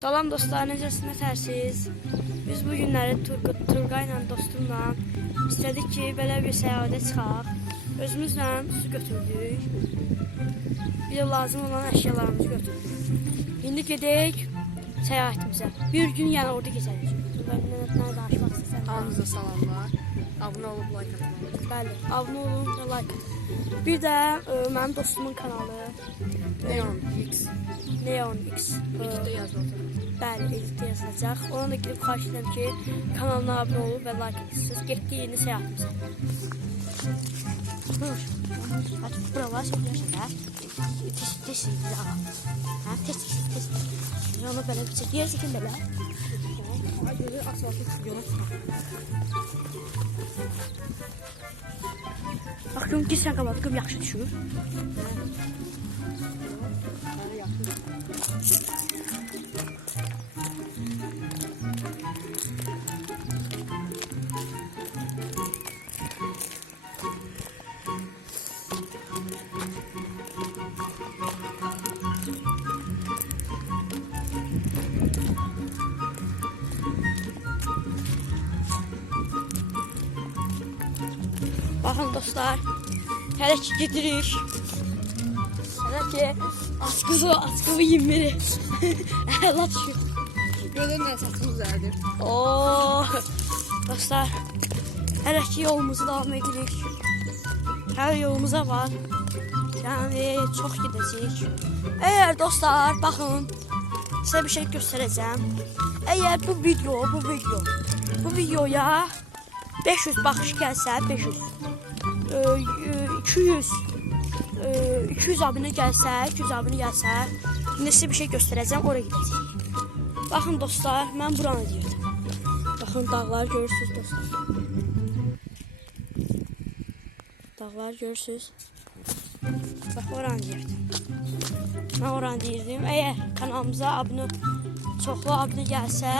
Salam dostlar, necəsiniz, nətərsiz? Biz bu günləri Turqay ilə dostumla istədik ki, belə bir səyahətə çıxaq. Özümüzlə su götürdük. Bir də lazım olan əşyalarımızı götürdük. İndi gedək səyahətimizə. Bir gün yəni orada keçərik. Turqay nə danışmaq istəsən? Hamınıza salamlar. Abunə olub like atmalısınız. Bəli, abunə olun və like atın. Bir də mənim dostumun kanalı Neon X. Neon X. Editdə yazılacaq. Bəli, editdə yazılacaq. Ona da girib xahiş edirəm ki, kanalına abunə olun və like edirsiniz. Getdik yeni səyahətimizə. Dur. Hadi buralar çəkmişlər. Tez ha. Ha, tez. Onu belə bir çək. Yer çəkin belə. Hadi asfaltı yola çıxaq. Baxın ki, sən qabadıqım yaxşı düşür. Baxın dostlar, hələ ki gedirik. Hələ ki askılı yemirik. Hələ düşür. Görün nə saçımız zərdir. Dostlar, hələ ki yolumuzu davam edirik. Hər yolumuza var. Yəni çox gedəcəyik. Əgər dostlar, baxın, sizə bir şey göstərəcəm. Əgər bu videoya 500 baxış gəlsə, 200 abunə gəlsə, indi sizə bir şey göstərəcəm, oraya gedəcəyik. Baxın dostlar, mən buranı deyirdim. Baxın, dağları görürsünüz dostlar. Dağları görürsünüz. Bax, oranı deyirdim. Mən oranı deyirdim. Əgər kanalımıza çoxlu abunə gəlsə,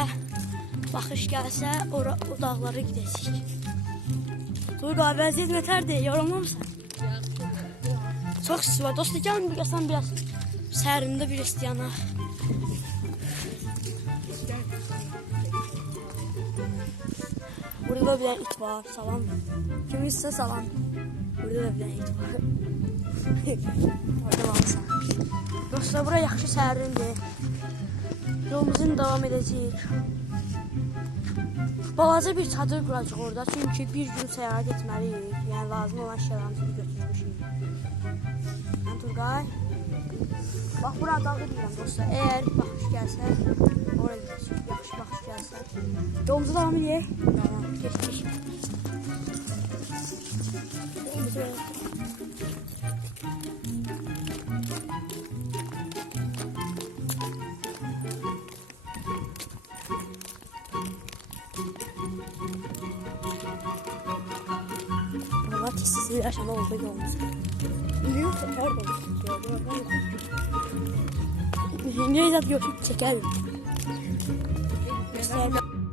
baxış gəlsə, o dağlara gedəcəyik. Turqay, vəziyyət nətərdir? Yorulmamısan? Çox isti var. Dostlar, gəlin biraz sərində bir istəyana. Burada da bir dənə it var. Salam. Kim istə salam. Burada da bir dənə it var. Orada varsa. Dostlar, bura yaxşı sərindir. Yolumuzun davam edəcəyik. Balaca bir çadır quracaq orada, çünki bir gün səyahət etməliyik. Yəni lazım olan şeylərimizi götürmüşük. Mən Turqay. Bax, bura dağı deyirəm dostlar. Əgər baxış gəlsə, oraya gedəcək. Yaxşı baxış gəlsə. Yolumuza davam edək. Tamam, geçdik. Sizin aşağıda olduğu yolumuz. Biliyor musun? İngilizce YouTube çekerim.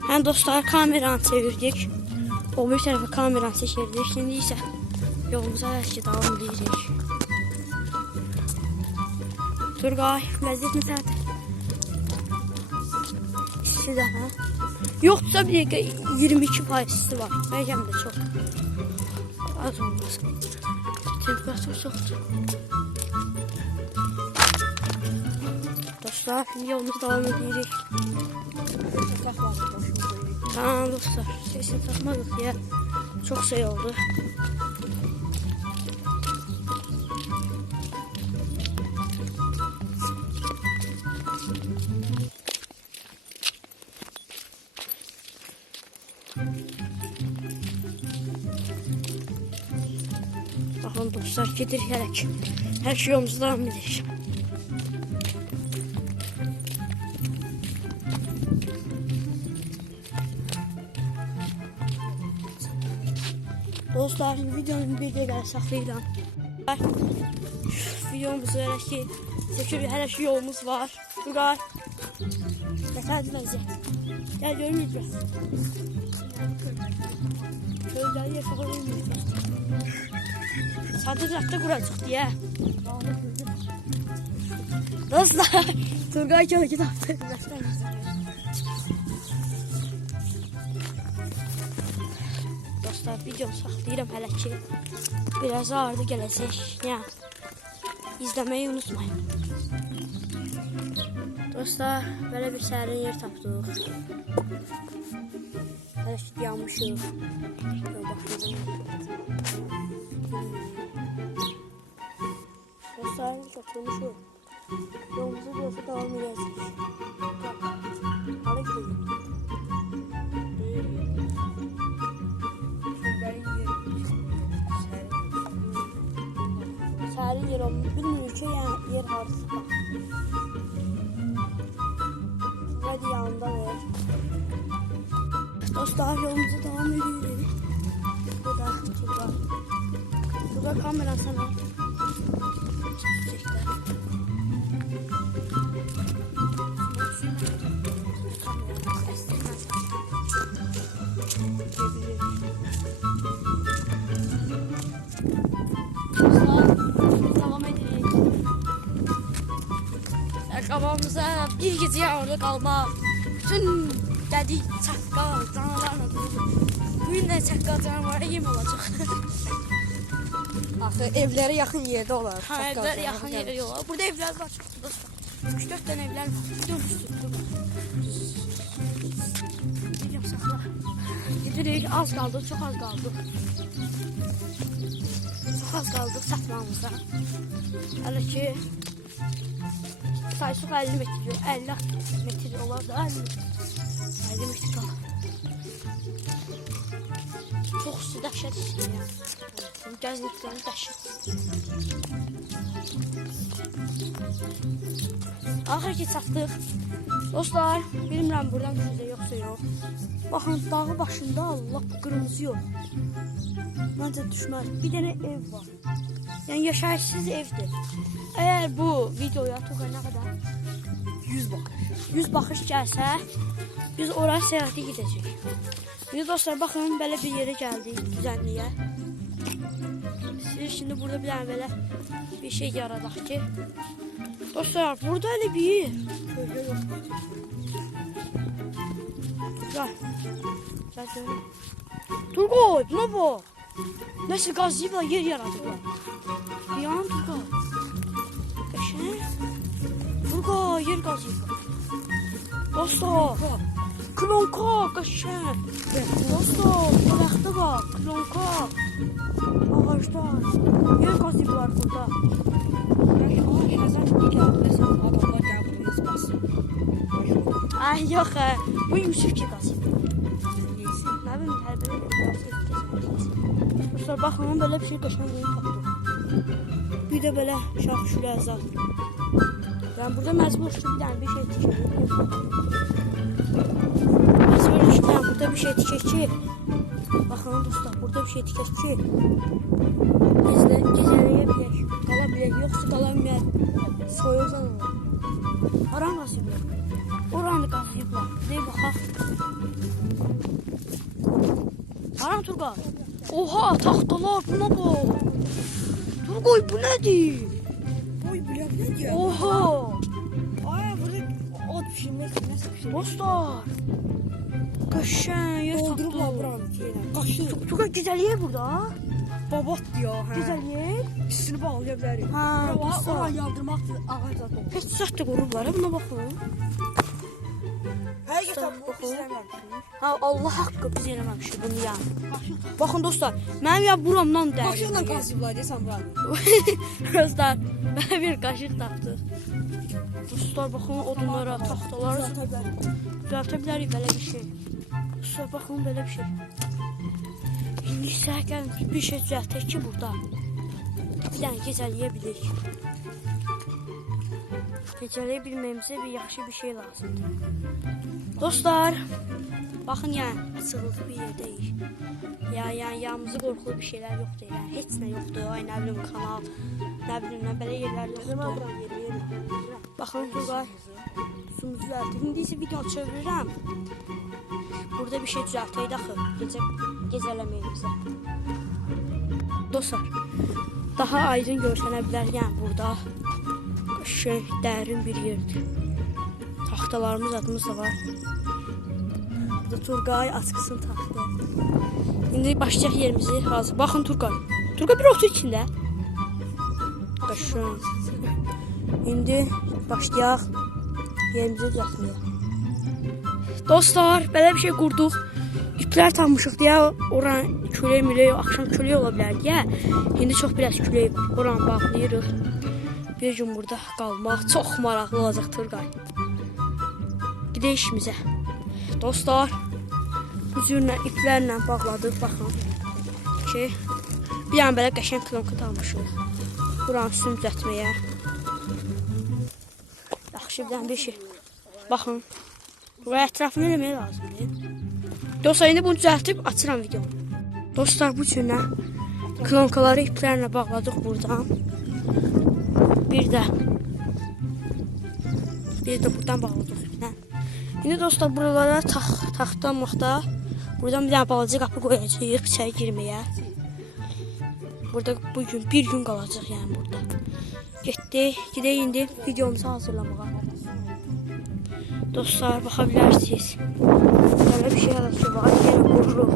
Yani dostlar, kameranı çevirdik. O bir tarafa kameranı çevirdik. Şimdi ise yolumuza her şey devam edecek. Turqay, vəziyyət nətərdir? İstidə, hə? Yoxsa bir dəqiqə 22% isti var. Bəlkə də çox. Az olmaz. Temperatur çoxdur. Dostlar, şimdi yolumuza davam edirik. Tamam dostlar, sesini takmadık ya. Çok şey oldu. Baxın dostlar, gedirik hər şey yolumuza davam edirik. Dostlar, videonun bir dəqiqə saxlayıram. Videomuzu elə ki, çəkirik, hər şey yolumuz var. Turqay, nətərdir vəziyyət? Gəl görməyəcək biraz. Gözləri yaşağı olmayacaq. Çadır quracaq deyə. Dostlar, Turqay kölgə tapdı. Güneşten güzel. Dostlar, videomu saxlayıram hələ ki. Biraz ağırdı gələcək. Ya, izləməyi unutmayın. Dostlar, belə bir sərin yer tapdıq. Hələ ki, yanmışıq. Dostlar, toplamışıq. Yolumuzu burası devam edəcək. Hala gidelim. Sərin yer olmuş. Bilmiyorum ki, yəni yer harası bax. Hadi yanında ver. Dostlar, yolumuza devam ediyoruz. Bu da Turqay. Turqay, kameran sana. Devam edelim. Kafamıza bir gece orada kalmak. Bütün dedik çakkal canavarla dolu. Bugün de çakkal canavara yem olacak. Axı evlere yakın yerde olar. Ha, evler yakın yeri yok. Burada evler var çok dostlar. 3-4 tane evler var. Dönüştür. Gidiyorum sakla. Gidirik, az kaldı, çok az kaldı. Çok az kaldı satmamıza. Hələ ki sayısı 50 metre, 50 metre olar da 50 metre olar. Çox isti, dəhşət isti ya. Gəzdiklərini dəhşət. Axır ki çatdıq. Dostlar, bilmirəm buradan düşəcək yoxsa yox. Baxın, dağı başında Allah qırmızı yox. Məncə düşməz. Bir dənə ev var. Yəni yaşayışsız evdir. Əgər bu videoya Turqay nə qədər 100 bakış. 100 baxış gəlsə, biz oraya səyahətə gedəcəyik. İndi dostlar, baxın, belə bir yerə gəldik, düzənliyə. Siz şimdi burada bir dənə belə bir şey yaradaq ki. Dostlar, burada elə bir yer. Köyde yok. Gel. Gel görün. Turqay, buna bak. Nəsə qazıyıblar, yer yaradıblar. Yan Turqay. Qəşəng. Turqay, yer qazıyıblar. Dostlar, klonka, qəşəng. Dostlar, dərəxtə bax, klonka. Ağaclar. Yer qazıyıblar burada. Adamlar gəldiğimiz basın. Ay yox, bu Yusuf ki qazıyıb. Nə bilim, hər belə dostlar, baxın, belə bir şey qəşəng qoyub tapdıq. Bir də belə şax-şülə əzaq. Yəni, burada məcbur ki, bir dənə bir şey tikəlim. Məcbur ki, burada bir şey tikək ki, baxın dostlar, burada bir şey tikək ki, gecələyə bilək, qala bilək, yoxsa qala bilək, soyuqdan olur. Haran qazıyıblar? Oranı qazıyıblar. Deyib, baxaq. Haran Turqay? Oha, taxtalar, buna bax. Turqay, bu nədir? Oy biliyorum ne diyor? Oha! Ay burada ot pişirmek nasıl pişirmek? Dostlar! Qəşəng yer Doldurublar tapdıq. buranın şeyle. Kaşı. Turqay, güzel yer burada. Babat diyor. Güzel yer. Üstünü bağlayabilirim. Ha, Oraya dostlar. yaldırmak ağaç zaten. Heç zat da qurublar, buna baxın. Her geçen bu Bakın. izlememişim. Ha, Allah haqqı biz eləməmişik bunu ya. Baxın dostlar, mənim ya buramdan Kaşığla dərin. kazıyorlar desem buranı. Dostlar, mən bir qaşıq tapdıq. Dostlar, baxın odunlara, taxtalara düzəltə bilərik belə bir şey. Dostlar, baxın belə bir şey. İndi isə gəlin bir şey düzəltək ki burada. Bir dənə gecələyə bilərik. Gecələyə bilməyimizə bir yaxşı bir şey lazımdır. Dostlar, baxın yəni sıxılıq bir yerdəyik. Yəni yanımızı qorxulu bir şeylər yoxdur. Yəni heç nə yoxdur. Ay nə bilim kanal, nə bilim nə belə yerlər yoxdur. Baxın Turqay, sumuzu düzəltdik. İndi isə videonu çevirirəm. Burada bir şey düzəltək axı. Gecələməyimizə. Dostlar, daha aydın görsənə bilər yəni burada. Qəşəng, dərin bir yerdir. Taxtalarımız adımız da var. Burada Turqay askısını taxdı. İndi başlayaq yerimizi hazır. Baxın Turqay. Turqay bir otur içində. Qaşın. İndi başlayaq yerimizi düzəltməyə. Dostlar, belə bir şey qurduq. İplər tanmışıq deyə oran külək mülək, axşam külək ola bilər deyə. İndi çox biraz külək var. Oranı bağlayırıq. Bir gün burada qalmaq çox maraqlı olacaq Turqay. Gedək işimizə. Dostlar, bu cürlə iplərlə bağladıq. Baxın ki, bir an belə qəşəng klonka almışıq. Buranın üstünü düzəltməyə. Yaxşı bir şey. Baxın. Buraya ətrafını eləmək lazımdır. Dostlar, indi bunu düzəltib açıram videonu. Dostlar, bu cürlə klonkaları iplərlə bağladıq buradan. Bir də buradan bağladıq iplə. İndi dostlar, buralara taxtlanmaqda buradan bir dənə balaca qapı qoyacağıq içəri girməyə. Burada bugün bir gün qalacaq yəni burada. Gedək indi videomuzu hazırlamağa. Dostlar, baxa bilərsiniz. Belə bir şey arası var. Yenə qururuq.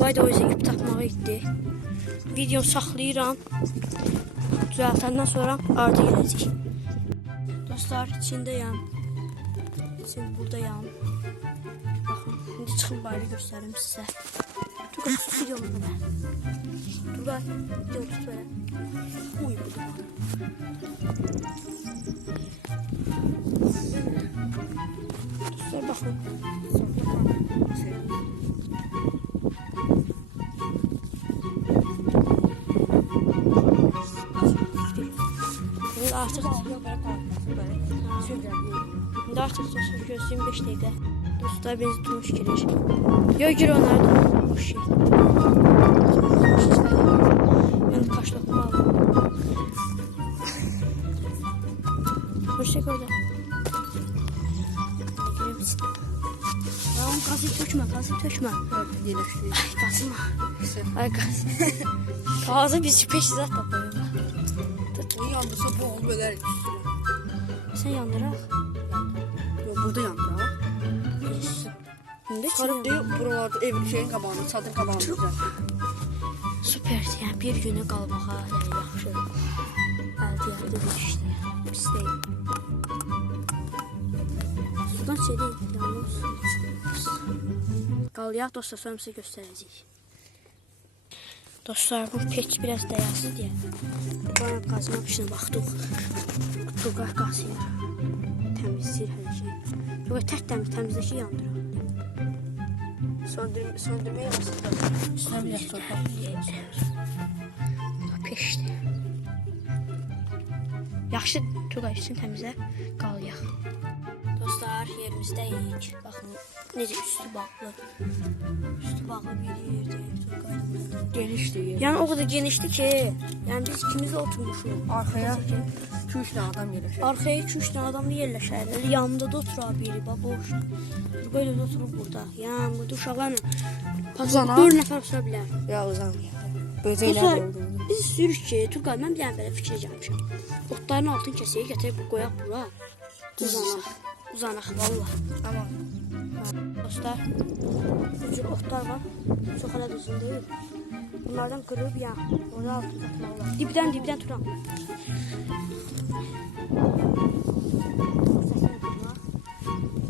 Qayda o yüzden ip tapmağa gitti. Video saxlayıram. Düzəltəndən sonra ardı gələcək. Dostlar, içindəyəm. İçin buradayam. Baxın, indi çıxın bayrağı göstərim sizə. Turqay, sus videomu belə. Turqay, videomu tut belə. Uy, burada var. Dostlar, baxın. Artıq İndi artıq dostlar gözlüyüm 5 dəqiqə. Dostlar beni tutmuş girir. Yox gir onları da boş şey. Ben de kaşlıqla aldım. Boş şey orada. Girir misin? Ya onu gazı tökme. Gazıma. Ay gaz. Gazı biz peşi zat tapayım. O yandırsa bu ol böler üstüne. Sen yandırak. Yok, burada yandırak. Çıkarıp değil buralarda evin şeyin kabağını, çadın kabağını düzelt. Süperdi yani bir güne qalmağa yəni yaxşı. Əldə bir işdir. Pis deyil. Sudan şey deyil, yalnız su içilir. Qalayaq dostlar, sonra sizə göstərəcəyik. Dostlar, bu peç biraz dəyərsiz deyə. Buradan qazmaq işinə baxdıq. Turqay qazıyır. Təmizləyir hər şey. Yox, təmizləşi yandıraq. Söndürməyə basıdır. Üstünə bir torpaq. Peşdir. Yaxşı, Turqay üstünü təmizlə, qalayaq. Dostlar, yerimizdəyik. Baxın, necə üstü bağlı. Üstü bağlı bir yerdir. Genişdir yer. Yəni o qədər genişdir ki, yəni biz ikimiz də oturmuşuq. Arkaya 2-3 tane adam yerləşir. Arkaya 2-3 dənə adam yerləşər. Yanında da oturar biri, boş. Böyle de oturub burada. Yəni burada uşaqlarla Uzana. 4 nəfər otura bilər. Ya uzanmıyor. Böcəklər Dostlar, oldu. biz istəyirik ki, Turqay, mən bir dənə belə fikir gəlmişəm. Otların altını kəsək, gətirib qoyaq bura. Uzanaq, vallahi. Ama Dostlar, bu cür otlar var. Çox hələ düzgün deyil. Bunlardan qırıb ya, orada altını tutmaq olar. Dibdən turam.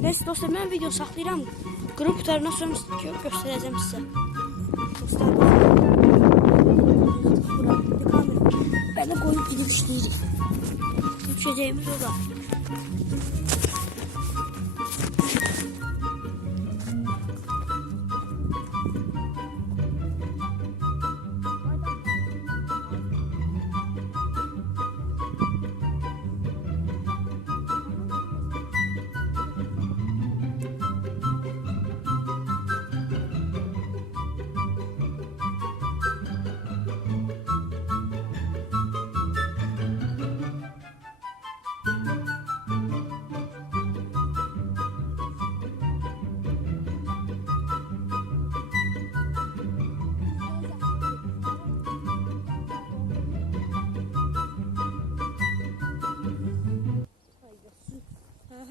Neyse dostlar, mən video saxlayıram. Qırıb qutarından sonra göstərəcəm sizə. Dostlar, bura bir kamera. Belə qoyub gidib işləyirik. Düşəcəyimiz o da.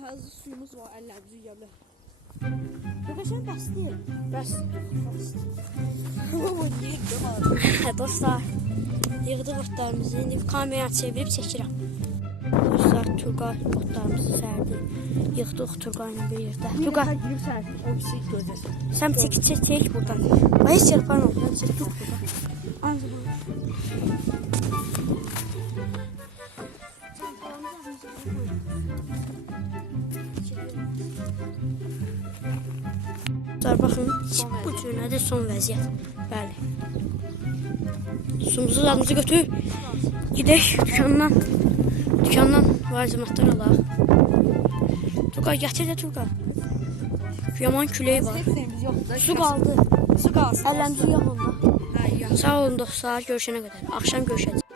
Təzə suyumuz var, əllərimizi yuya bilər. Yox, sən bəsləyir. Bəs. Baba, yeyib var. Dostlar, yığdıq otlarımızı. İndi kameraya çevirib çəkirəm. Dostlar, Turqay otlarımızı sərdi. Yığdıq Turqayla bir yerdə. Turqay, Gülüb sən, o bir şey görəcəksən. sən çək buradan. Ay, heç çırpan oldu. Sən çək buradan. Ancaq bu. Dostlar, baxın, bu cürlədə son vəziyyət. Bəli. Sumuzu zadımızı götür. Gidək dükkandan. Dükkandan varzimatlar alaq. Turqay, gətir də Turqay. Yaman külək var. Suyumuz yoxdur. Su qaldı. Su qalsın. Əllərimizi yuyaq onda. Hə, ya. Sağ olun dostlar, görüşənə qədər. Axşam görüşəcəyik.